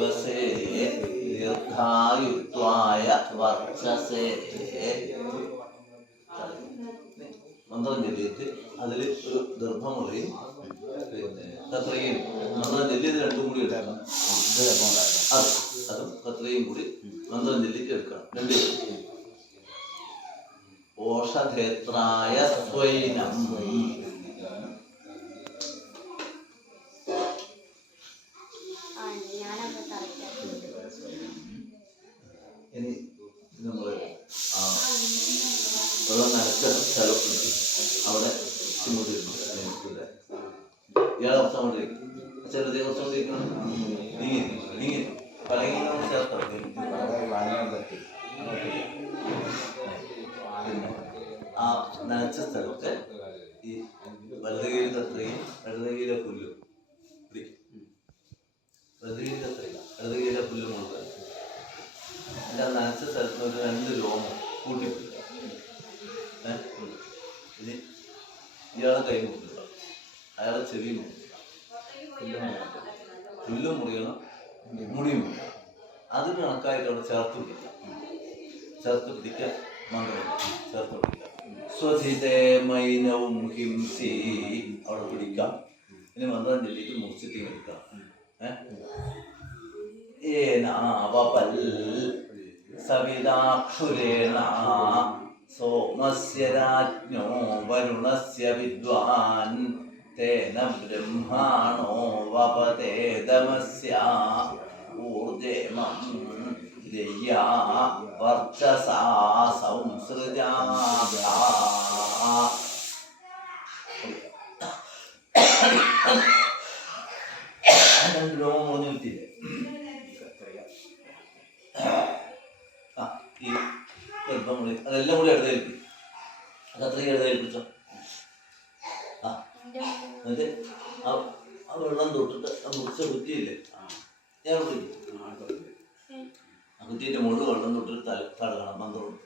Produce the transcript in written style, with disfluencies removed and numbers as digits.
ദിവസേ ദീർഘായുത്വായ വർച്ചസേ മന്ത്രം ചൊല്ലിയിട്ട് അതിൽ ഒരു ദീർഘമുള്ളയും പിന്നെ കത്രയും മന്ത്രം ചൊല്ലിയത് രണ്ടും കൂടി എടുക്കണം. അതും കത്രയും കൂടി മന്ത്രം ചൊല്ലിട്ട് എടുക്കണം. രണ്ട് ഓഷധേത്രായ സ്വൈനം ഇനി നമ്മള് വെള്ളം നനച്ച സ്ഥലമുണ്ട്, അവിടെ ഇയാളെ കുറച്ചുകൊണ്ടിരിക്കും, ചെറുതെ കുറച്ചുകൊണ്ടിരിക്കണം. നീങ്ങി നീങ്ങി പലകി ചേർത്ത് ആ നനച്ച സ്ഥലത്ത് ഈ വലതുകൈയിൽ കത്രയും ഇടതുകൈയിലെ പുല്ലും വലതുകൈയിൽ കത്രയില്ല ഇടതുകൈയിലെ പുല്ലും കൊടുക്കുക. എൻ്റെ ആ നനച്ച സ്ഥലത്ത് ഒരു 2 രോമം കൂട്ടിപ്പിടിക്കുക. ഇത് ഇയാളെ കൈ മുറിക്കുക, അയാളെ ചെവി മുറിക്കുക, പുല്ലും മുറിയണം മുടിയും മുറിയണം. അതിന് കണക്കായിട്ട് അവിടെ ചേർത്ത് പിടിക്കാൻ മന്ത്രം ചേർത്ത് പിടിക്കാം. സ്വധിതേ മൈനവും ഹിംസി അവിടെ പിടിക്കാം. ഇനി മന്ത്രം ചൊല്ലിയിട്ട് മുറിച്ചിട്ട് എടുക്കാം. ഏനാവപൽ സവിതാക്ഷുരേണ സോമസ്യ രാജ്ഞോ വരുണസ്യ വിദ്വാൻ തേന ബ്രഹ്മാണോ വപതേദമസ്യ ഊർജേമം രയ്യാ വർച്ചസാ സംസൃജാഭ. രണ്ട് രോമം മുറിഞ്ഞു കിട്ടിയില്ലേ? ഈ ഗർഭം മുറി അതെല്ലാം കൂടി എഴുതേൽപ്പിക്കും. അതത്രയും എഴുതേൽപ്പിച്ചോ. എന്നിട്ട് ആ വെള്ളം തൊട്ടിട്ട് ആ മുറിച്ച കുറ്റിയില്ലേ, ഞാൻ കുറ്റിയിട്ട് മുകളിൽ വെള്ളം തൊട്ടിട്ട് തടകണം മന്ത്രമുണ്ട്.